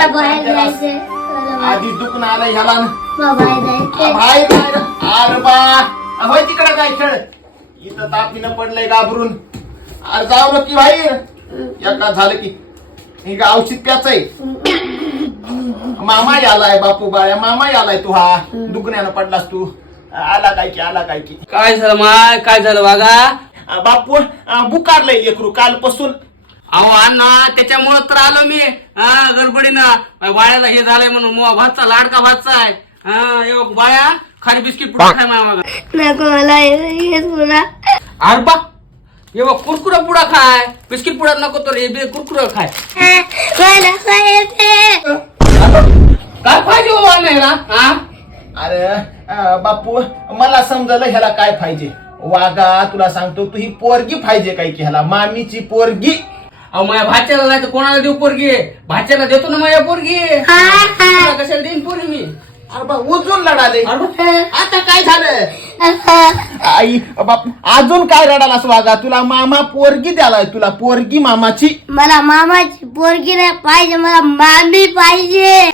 मला बाहेर जायचंय. आधी दुखणं आलं ह्याला ना. मला बाहेर जायचंय. बाहेर अरे बा होय तिकडे काय खेळ इथं तापीनं पडलंय घाबरून. अरे जाऊ नक्की बाहेर एका झालं की हे का औषध प्याचंय. मामा यालाय बापू बाळ्या मामा यालाय तू हा दुखण्यानं पडलास तू. आला काय की आला काय की. काय झालं माय काय झालं वागा बापू बुकारलंय लेकरू कालपासून. अहो अण्णा त्याच्यामुळे तर आलो मी गडबडीनं बाळ्याला हे झालंय म्हणून भातचा लाडका भातचा आहे. बाळ्या खाली बिस्किट पुडा खाय माझ्या मागा. नको मला हेच पुन्हा. अरे बा ये बघ कुरकुरा पुडा खाय बिस्किट पुडा नको तर हे कुरकुरा खाय. मला खायचंय. काय पाहिजे बाबा नाही ना हा. अरे बापू मला समजलं ह्याला काय पाहिजे. वागा तुला सांगतो तू ही पोरगी पाहिजे काय की ह्याला मामीची पोरगी. अहो माझ्या भाच्याला नाही तर कोणाला देऊ पोरगी. भाच्याला देतो ना माझ्या पोरगी. तुला कशाला देईन पोरगी मी. अरे बा उजून लढाले. आता काय झालं आई बापू अजून काय रडालास वागा. तुला मामा पोरगी द्यालाय तुला पोरगी मामाची. मला मामाची पोरगी नाही पाहिजे मला मामी पाहिजे.